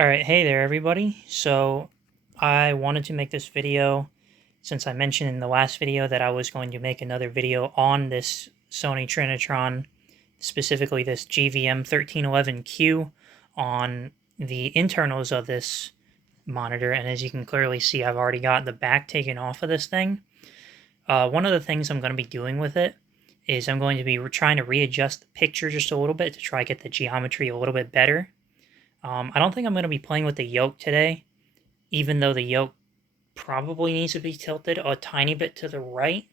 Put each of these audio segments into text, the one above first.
Alright, hey there everybody. So I wanted to make this video since I mentioned in the last video that I was going to make another video on this Sony Trinitron, specifically this GVM-1311Q on the internals of this monitor, and as you can clearly see I've already got the back taken off of this thing. One of the things I'm going to be doing with it is I'm going to be trying to readjust the picture just a little bit to try to get the geometry a little bit better. I don't think I'm going to be playing with the yoke today, even though the yoke probably needs to be tilted a tiny bit to the right,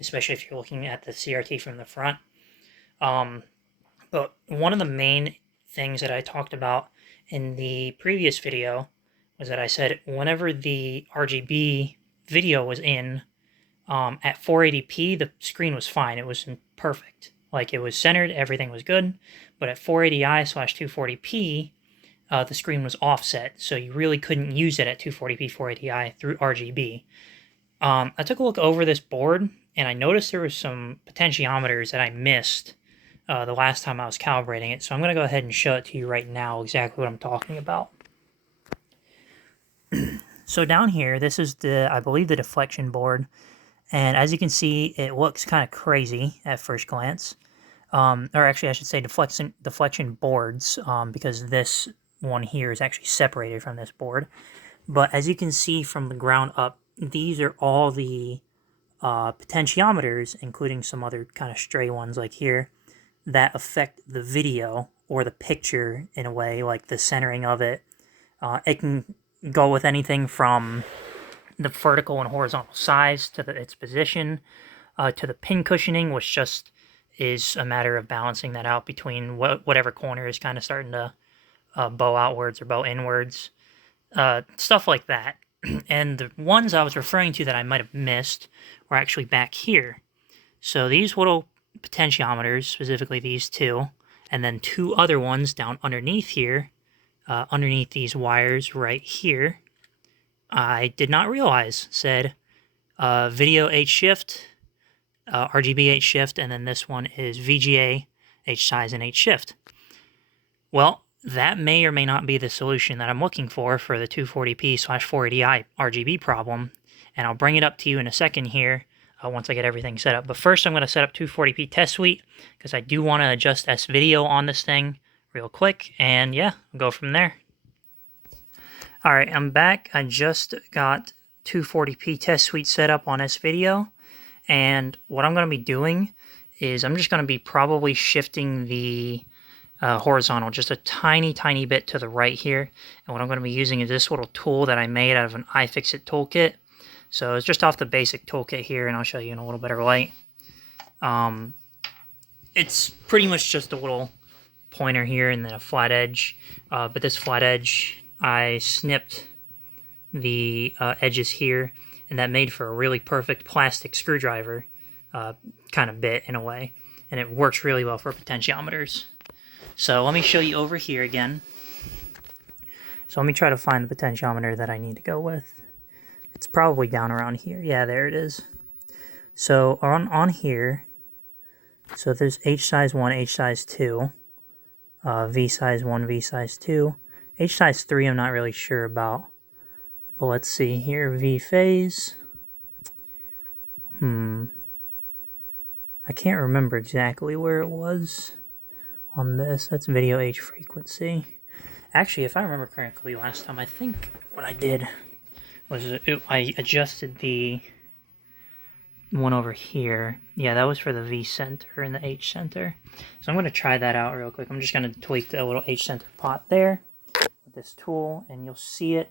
especially if you're looking at the CRT from the front. But one of the main things that I talked about in the previous video was that I said whenever the RGB video was in at 480p, the screen was fine. It was perfect. Like, it was centered, everything was good. But at 480i/240p, the screen was offset, so you really couldn't use it at 240p 480i through RGB. I took a look over this board, and I noticed there was some potentiometers that I missed the last time I was calibrating it, so I'm going to go ahead and show it to you right now exactly what I'm talking about. So down here, this is I believe the deflection board, and as you can see, it looks kind of crazy at first glance. Or actually, I should say deflection boards, because this one here is actually separated from this board. But as you can see from the ground up, these are all the potentiometers, including some other kind of stray ones like here, that affect the video or the picture in a way, like the centering of it. It can go with anything from the vertical and horizontal size to its position, to the pin cushioning, which just is a matter of balancing that out between whatever corner is kind of starting to bow outwards or bow inwards, stuff like that. And the ones I was referring to that I might have missed were actually back here. So these little potentiometers, specifically these two, and then two other ones down underneath here, underneath these wires right here, I did not realize said video H shift, RGB H shift, and then this one is VGA, H size, and H shift. Well, that may or may not be the solution that I'm looking for the 240p/480i RGB problem, and I'll bring it up to you in a second here once I get everything set up. But first I'm going to set up 240p test suite, because I do want to adjust S-video on this thing real quick, and yeah, we'll go from there. Alright, I'm back. I just got 240p test suite set up on S-video, and what I'm going to be doing is I'm just going to be probably shifting the horizontal just a tiny bit to the right here. And what I'm going to be using is this little tool that I made out of an iFixit toolkit. So it's just off the basic toolkit here, and I'll show you in a little better light. It's pretty much just a little pointer here and then a flat edge. But this flat edge, I snipped the edges here, and that made for a really perfect plastic screwdriver kind of bit in a way. And it works really well for potentiometers. So let me show you over here again. So let me try to find the potentiometer that I need to go with. It's probably down around here. Yeah, there it is. So on here, so there's H size 1, H size 2, V size 1, V size 2. H size 3 I'm not really sure about. But let's see here, V phase. I can't remember exactly where it was on this. That's video H frequency. Actually, if I remember correctly, last time I think what I did was I adjusted the one over here. Yeah, that was for the V center and the H center. So I'm going to try that out real quick. I'm just going to tweak the little H center pot there with this tool, and you'll see it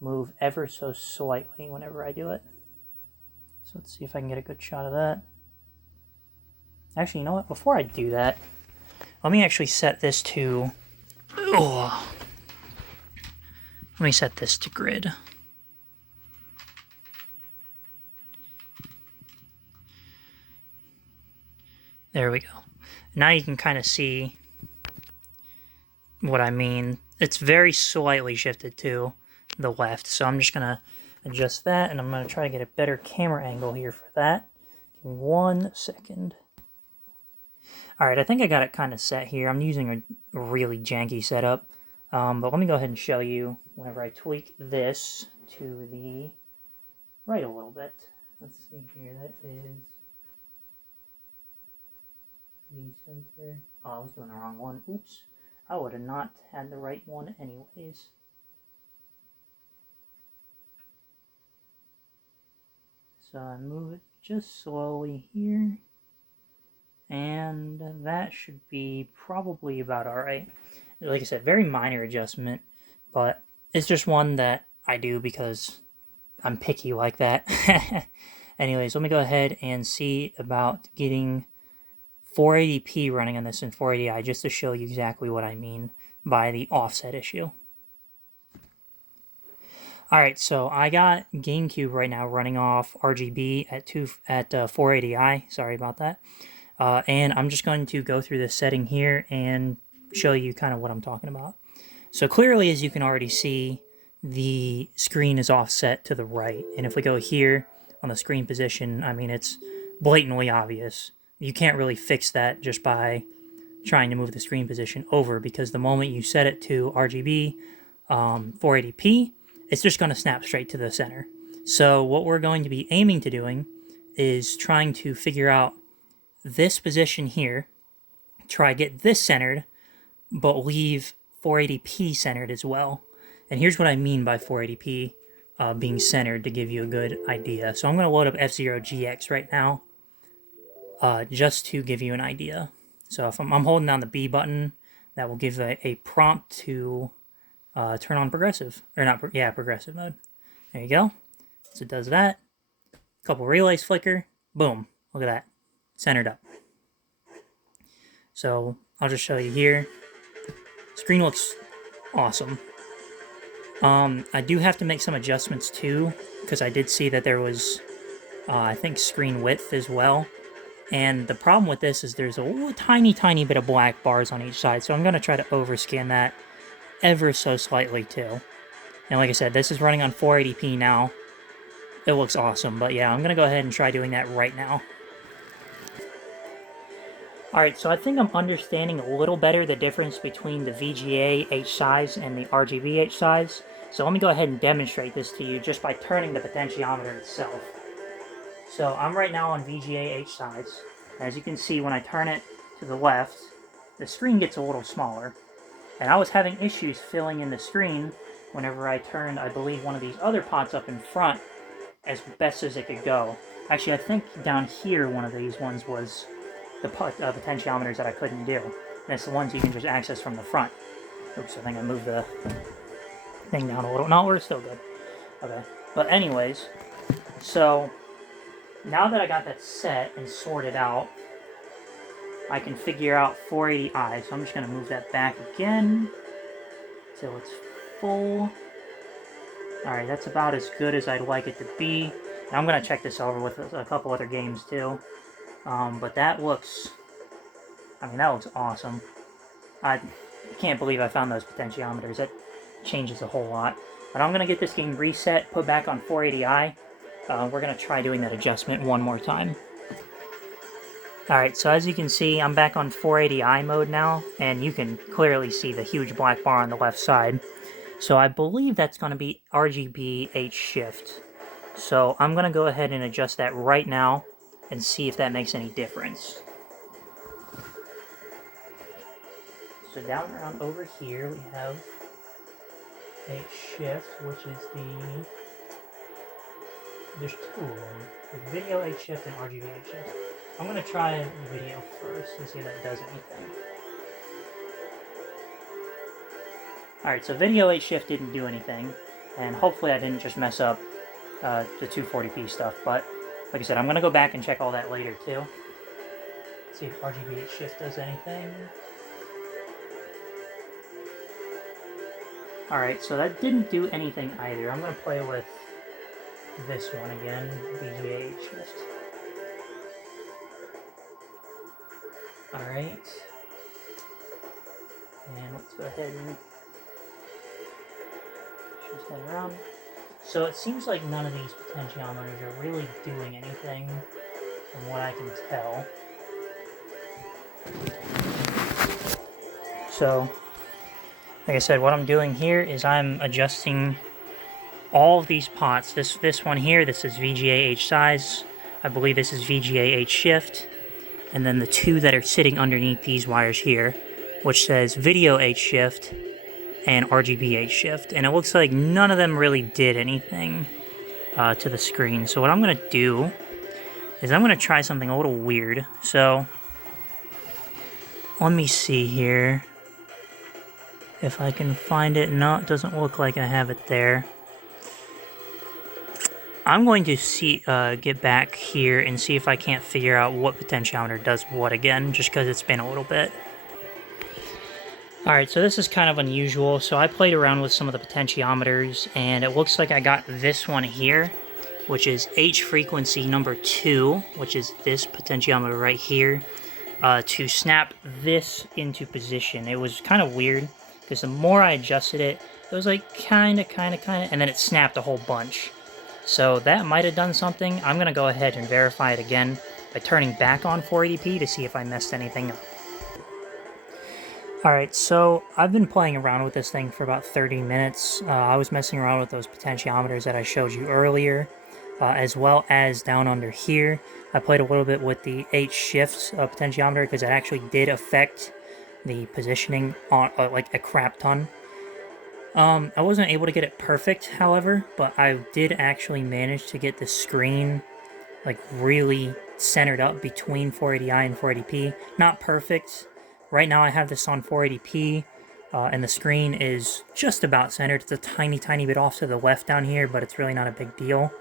move ever so slightly whenever I do it. So let's see if I can get a good shot of that. Actually, you know what? Before I do that, let me actually set this to... let me set this to grid. There we go. Now you can kind of see what I mean. It's very slightly shifted to the left, so I'm just going to adjust that, and I'm going to try to get a better camera angle here for that. Give me 1 second. Alright, I think I got it kind of set here. I'm using a really janky setup. But let me go ahead and show you whenever I tweak this to the right a little bit. Let's see here, that is the center. Oh, I was doing the wrong one. Oops. I would have not had the right one anyways. So I move it just slowly here. And that should be probably about alright. Like I said, very minor adjustment, but it's just one that I do because I'm picky like that. Anyways, let me go ahead and see about getting 480p running on this in 480i just to show you exactly what I mean by the offset issue. Alright, so I got GameCube right now running off RGB at 480i. Sorry about that. And I'm just going to go through this setting here and show you kind of what I'm talking about. So clearly, as you can already see, the screen is offset to the right. And if we go here on the screen position, I mean, it's blatantly obvious. You can't really fix that just by trying to move the screen position over, because the moment you set it to RGB 480p, it's just going to snap straight to the center. So what we're going to be aiming to doing is trying to figure out this position here, try get this centered, but leave 480p centered as well. And here's what I mean by 480p being centered to give you a good idea. So I'm going to load up F-Zero GX right now just to give you an idea. So if I'm holding down the B button, that will give a prompt to turn on progressive, or not, progressive mode. There you go. So it does that. A couple relays flicker. Boom. Look at that. Centered up. So I'll just show you here. Screen looks awesome. I do have to make some adjustments too, because I did see that there was, I think, screen width as well. And the problem with this is there's a tiny bit of black bars on each side, so I'm going to try to overscan that ever so slightly too. And like I said, this is running on 480p now. It looks awesome, but yeah, I'm going to go ahead and try doing that right now. Alright, so I think I'm understanding a little better the difference between the VGA H size and the RGB H size. So let me go ahead and demonstrate this to you just by turning the potentiometer itself. So I'm right now on VGA H size. As you can see, when I turn it to the left, the screen gets a little smaller. And I was having issues filling in the screen whenever I turned, I believe, one of these other pots up in front as best as it could go. Actually, I think down here one of these ones was the potentiometers that I couldn't do. And it's the ones you can just access from the front. Oops, I think I moved the thing down a little. No, we're still good. Okay. But anyways, so now that I got that set and sorted out, I can figure out 480i. So I'm just going to move that back again till it's full. Alright, that's about as good as I'd like it to be. And I'm going to check this over with a couple other games too. But that looks, I mean, that looks awesome. I can't believe I found those potentiometers. That changes a whole lot. But I'm going to get this game reset, put back on 480i. We're going to try doing that adjustment one more time. Alright, so as you can see, I'm back on 480i mode now, and you can clearly see the huge black bar on the left side. So I believe that's going to be RGB H shift. So I'm going to go ahead and adjust that right now and see if that makes any difference. So down around over here we have H shift, which is there's two of them. There's video H shift and RGB H shift. I'm going to try the video first and see if that does anything. Alright, so video H shift didn't do anything, and hopefully I didn't just mess up the 240p stuff, but like I said, I'm going to go back and check all that later too. See if RGB H shift does anything. Alright, so that didn't do anything either. I'm going to play with this one again, VGA H shift. Alright. And let's go ahead and shift that around. So it seems like none of these potentiometers are really doing anything from what I can tell. So Like I said, what I'm doing here is I'm adjusting all of these pots. This one here, this is VGA H size. I believe this is VGA H shift. And then the two that are sitting underneath these wires here, which says video H shift and RGB H shift. And it looks like none of them really did anything to the screen. So what I'm going to do is I'm going to try something a little weird. So let me see here if I can find it. No, it doesn't look like I have it there. I'm going to get back here and see if I can't figure out what potentiometer does what again, just because it's been a little bit. Alright, so this is kind of unusual. So I played around with some of the potentiometers, and it looks like I got this one here, which is H frequency number 2, which is this potentiometer right here, to snap this into position. It was kind of weird, because the more I adjusted it, it was like kinda, and then it snapped a whole bunch. So that might have done something. I'm going to go ahead and verify it again by turning back on 480p to see if I messed anything up. Alright, so I've been playing around with this thing for about 30 minutes. I was messing around with those potentiometers that I showed you earlier, as well as down under here. I played a little bit with the H shift potentiometer because it actually did affect the positioning on like a crap ton. I wasn't able to get it perfect, however, but I did actually manage to get the screen like really centered up between 480i and 480p. Not perfect. Right now I have this on 480p, and the screen is just about centered. It's a tiny bit off to the left down here, but it's really not a big deal.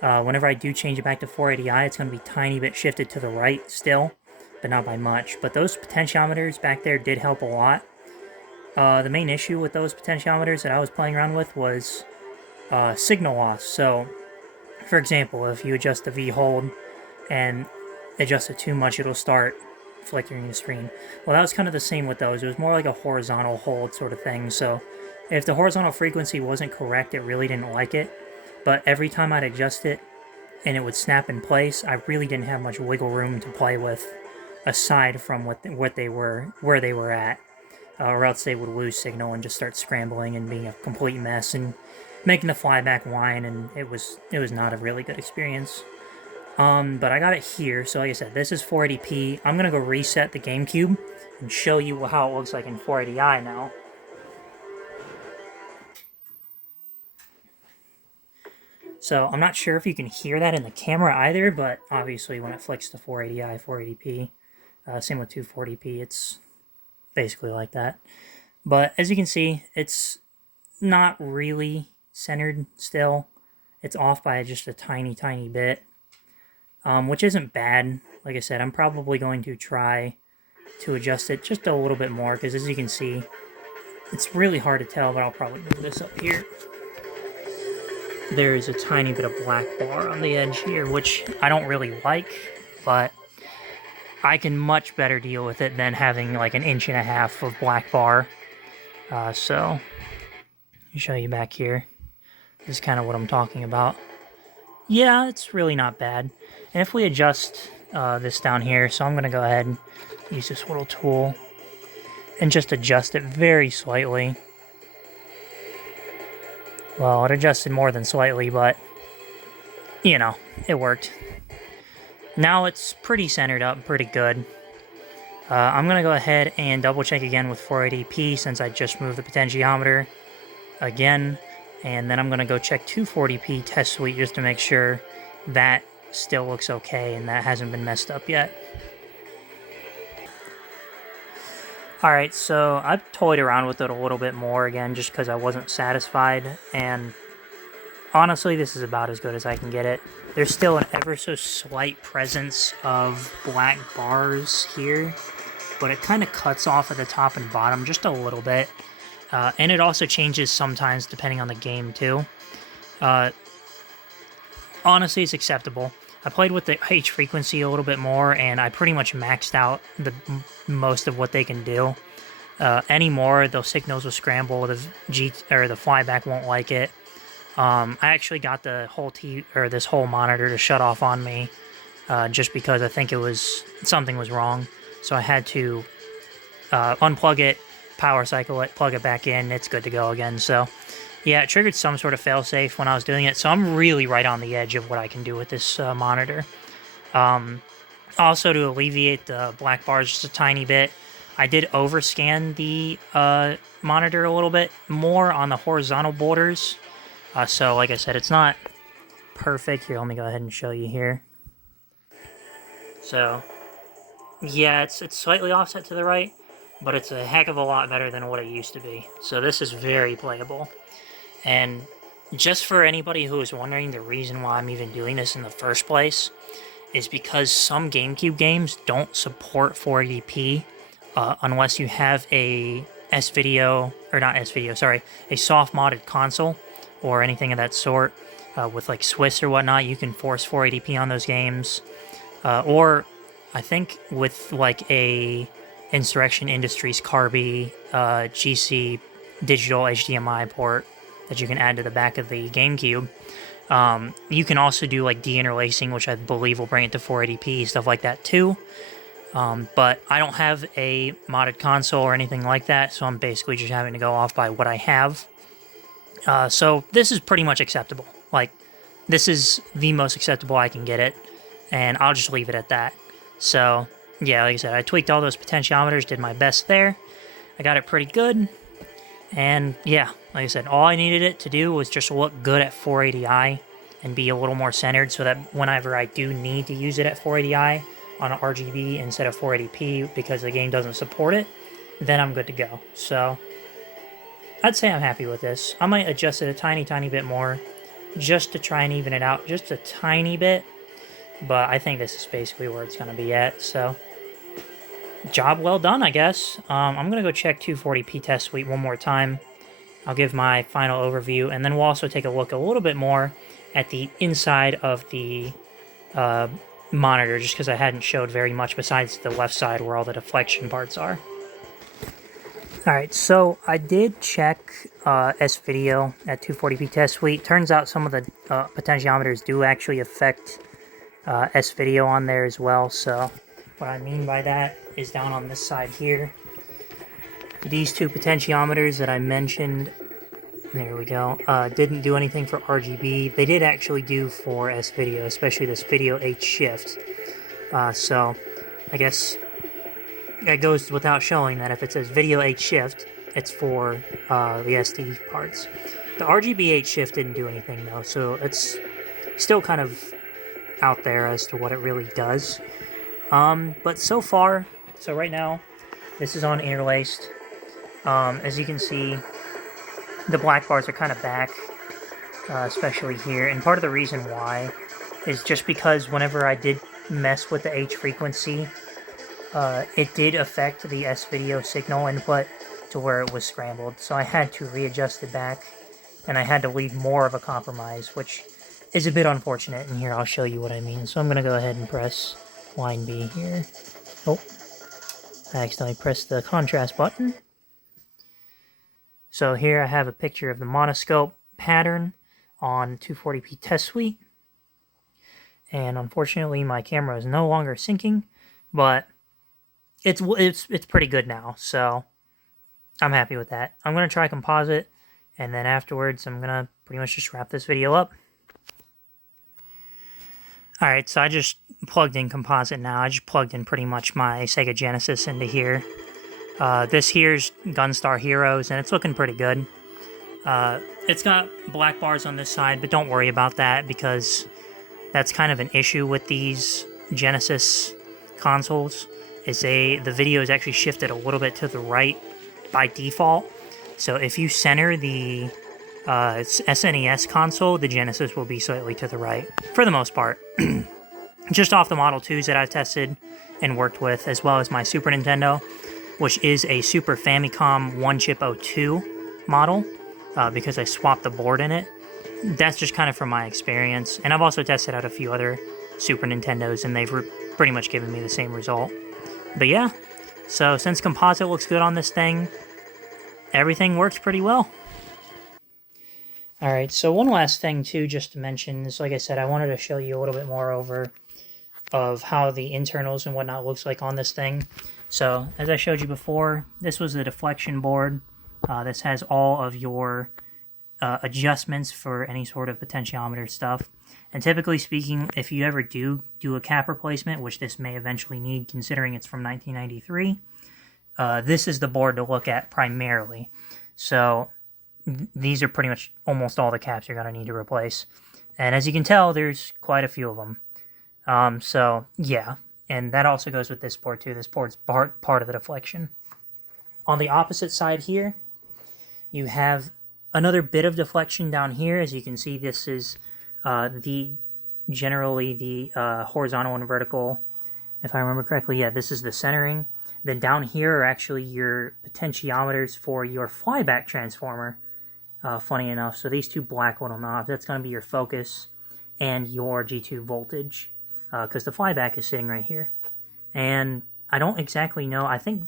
Whenever I do change it back to 480i, it's going to be tiny bit shifted to the right still, but not by much. But those potentiometers back there did help a lot. The main issue with those potentiometers that I was playing around with was signal loss. So, for example, if you adjust the V hold and adjust it too much, it'll start flickering the screen. Well, that was kind of the same with those. It was more like a horizontal hold sort of thing. So, if the horizontal frequency wasn't correct, it really didn't like it. But every time I'd adjust it and it would snap in place, I really didn't have much wiggle room to play with aside from where they were at. Or else they would lose signal and just start scrambling and being a complete mess and making the flyback whine, and it was not a really good experience. But I got it here, so like I said, this is 480p. I'm gonna go reset the GameCube and show you how it looks like in 480i now. So I'm not sure if you can hear that in the camera either, but obviously when it flicks to 480i, 480p, same with 240p, it's basically like that. But as you can see, it's not really centered still. It's off by just a tiny bit, which isn't bad. Like I said, I'm probably going to try to adjust it just a little bit more, because as you can see, it's really hard to tell, but I'll probably move this up here. There is a tiny bit of black bar on the edge here, which I don't really like, but I can much better deal with it than having like an 1.5 inches of black bar. So, let me show you back here. This is kind of what I'm talking about. Yeah, it's really not bad. And if we adjust this down here, so I'm going to go ahead and use this little tool and just adjust it very slightly. Well, it adjusted more than slightly, but, you know, it worked. Now it's pretty centered up, pretty good. I'm going to go ahead and double check again with 480p since I just moved the potentiometer again. And then I'm going to go check 240p test suite just to make sure that still looks okay and that hasn't been messed up yet. Alright, so I've toyed around with it a little bit more again just because I wasn't satisfied, and honestly this is about as good as I can get it. There's still an ever so slight presence of black bars here, but it kind of cuts off at the top and bottom just a little bit. And it also changes sometimes depending on the game too. Honestly, it's acceptable. I played with the H frequency a little bit more, and I pretty much maxed out most of what they can do. Anymore, those signals will scramble. The flyback won't like it. I actually got the whole this whole monitor to shut off on me, just because I think something was wrong. So I had to unplug it, power cycle it, plug it back in, it's good to go again. So yeah, it triggered some sort of failsafe when I was doing it, so I'm really right on the edge of what I can do with this monitor. Also, to alleviate the black bars just a tiny bit, I did overscan the monitor a little bit more on the horizontal borders. So like I said, it's not perfect. Here, let me go ahead and show you here. So yeah, it's slightly offset to the right, but it's a heck of a lot better than what it used to be. So this is very playable. And just for anybody who is wondering the reason why I'm even doing this in the first place, is because some GameCube games don't support 480p unless you have a S-Video, or not S-Video, sorry, a soft modded console or anything of that sort. With like Swiss or whatnot, you can force 480p on those games. Or I think with like a Insurrection Industries Carby GC digital HDMI port that you can add to the back of the GameCube. You can also do like deinterlacing, which I believe will bring it to 480p, stuff like that too. But I don't have a modded console or anything like that, so I'm basically just having to go off by what I have. So this is pretty much acceptable. Like, this is the most acceptable I can get it, and I'll just leave it at that. So, yeah, like I said, I tweaked all those potentiometers, did my best there. I got it pretty good. And yeah, like I said, all I needed it to do was just look good at 480i and be a little more centered so that whenever I do need to use it at 480i on an RGB instead of 480p because the game doesn't support it, then I'm good to go. So I'd say I'm happy with this. I might adjust it a tiny bit more just to try and even it out just a tiny bit, but I think this is basically where it's going to be at. So job well done, I guess. I'm going to go check 240p test suite one more time. I'll give my final overview, and then we'll also take a look a little bit more at the inside of the monitor, just because I hadn't showed very much besides the left side where all the deflection parts are. Alright, so I did check S-Video at 240p test suite. Turns out some of the potentiometers do actually affect S-Video on there as well, so what I mean by that is down on this side here. These two potentiometers that I mentioned, there we go, didn't do anything for RGB. They did actually do for S-Video, especially this Video H shift. So I guess that goes without showing that if it says Video H shift, it's for the SD parts. The RGB H shift didn't do anything though, so it's still kind of out there as to what it really does. But so far, so right now, this is on interlaced. As you can see, the black bars are kind of back, especially here. And part of the reason why is just because whenever I did mess with the H frequency, it did affect the S-Video signal input to where it was scrambled. So I had to readjust it back, and I had to leave more of a compromise, which is a bit unfortunate. And here, I'll show you what I mean. So I'm going to go ahead and press line B here. Oh, I accidentally pressed the contrast button. So here I have a picture of the monoscope pattern on 240p test suite. And unfortunately my camera is no longer syncing, but it's pretty good now, so I'm happy with that. I'm going to try composite, and then afterwards I'm going to pretty much just wrap this video up. Alright, so I just plugged in composite now. I just plugged in pretty much my Sega Genesis into here. This here's Gunstar Heroes, and it's looking pretty good. It's got black bars on this side, but don't worry about that because that's kind of an issue with these Genesis consoles. The video is actually shifted a little bit to the right by default. So if you center the SNES console, the Genesis will be slightly to the right, for the most part. Just off the Model 2s that I've tested and worked with, as well as my Super Nintendo, which is a Super Famicom 1-chip 02 model, because I swapped the board in it. That's just kind of from my experience. And I've also tested out a few other Super Nintendos, and they've pretty much given me the same result. But yeah, so since composite looks good on this thing, everything works pretty well. Alright, so one last thing too, just to mention, is like I said, I wanted to show you a little bit more over of how the internals and whatnot looks like on this thing. So, as I showed you before, this was the deflection board. This has all of your adjustments for any sort of potentiometer stuff. And typically speaking, if you ever do a cap replacement, which this may eventually need considering it's from 1993, this is the board to look at primarily. So these are pretty much almost all the caps you're going to need to replace. And as you can tell, there's quite a few of them. So yeah, and that also goes with this board too. This board's part of the deflection. On the opposite side here, you have another bit of deflection down here. As you can see, this is generally the horizontal and vertical. If I remember correctly, yeah, this is the centering. Then down here are actually your potentiometers for your flyback transformer, funny enough. So these two black little knobs, that's going to be your focus and your G2 voltage, because the flyback is sitting right here. And I don't exactly know, I think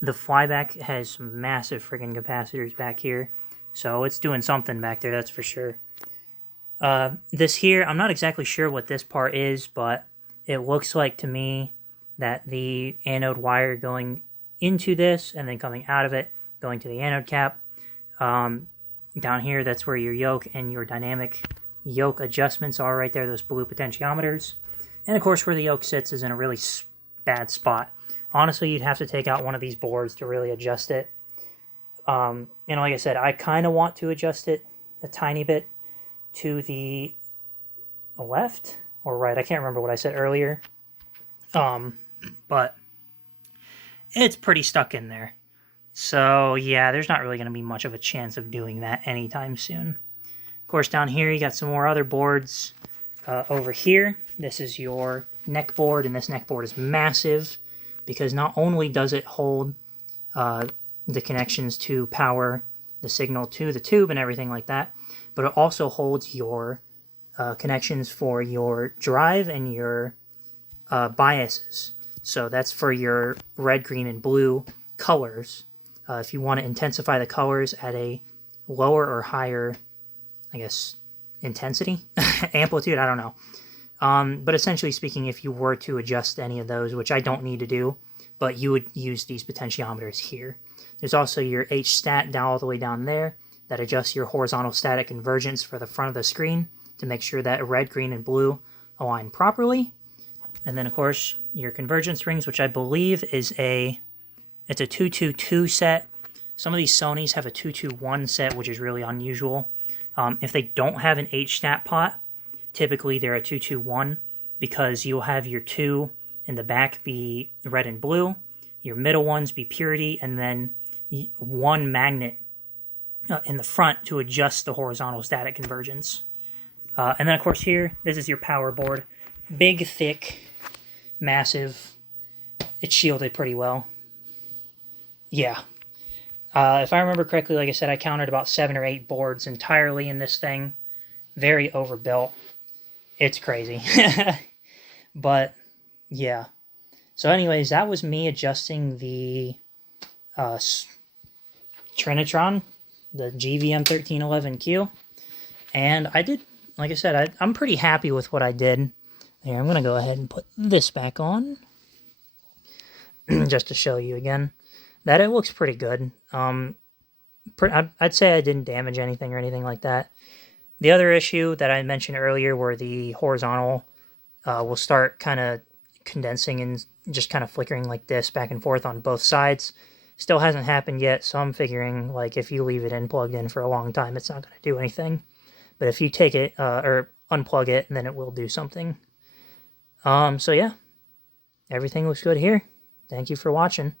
the flyback has massive friggin' capacitors back here, so it's doing something back there, that's for sure. This here, I'm not exactly sure what this part is, but it looks like to me that the anode wire going into this and then coming out of it, going to the anode cap. Down here, that's where your yoke and your dynamic yoke adjustments are right there, those blue potentiometers. And of course, where the yoke sits is in a really bad spot. Honestly, you'd have to take out one of these boards to really adjust it. Like I said, I kind of want to adjust it a tiny bit to the left or right. I can't remember what I said earlier. But it's pretty stuck in there. So yeah, there's not really going to be much of a chance of doing that anytime soon. Of course, down here you got some more other boards. Over here, this is your neck board, and this neck board is massive because not only does it hold the connections to power the signal to the tube and everything like that, but it also holds your connections for your drive and your biases. So that's for your red, green, and blue colors. If you want to intensify the colors at a lower or higher, I guess, intensity, amplitude, I don't know. But essentially speaking, if you were to adjust any of those, which I don't need to do, but you would use these potentiometers here. There's also your H-stat down all the way down there that adjusts your horizontal static convergence for the front of the screen to make sure that red, green, and blue align properly. And then, of course, your convergence rings, which I believe is it's a 222 set. Some of these Sonys have a 221 set, which is really unusual. If they don't have an H-stat pot, typically they're a 221 because you'll have your two in the back be red and blue, your middle ones be purity, and then one magnet in the front to adjust the horizontal static convergence. And then, of course, here, this is your power board. Big, thick, massive. It's shielded pretty well. Yeah. If I remember correctly, like I said, I counted about 7 or 8 boards entirely in this thing. Very overbuilt. It's crazy. But, yeah. So anyways, that was me adjusting the Trinitron, the GVM-1311Q. And I did, like I said, I'm pretty happy with what I did. Here, I'm going to go ahead and put this back on. Just to show you again. That it looks pretty good. I'd say I didn't damage anything or anything like that. The other issue that I mentioned earlier where the horizontal will start kind of condensing and just kind of flickering like this back and forth on both sides still hasn't happened yet, so I'm figuring like if you leave it in plugged in for a long time, it's not going to do anything. But if you take it or unplug it, then it will do something. So yeah, everything looks good here. Thank you for watching.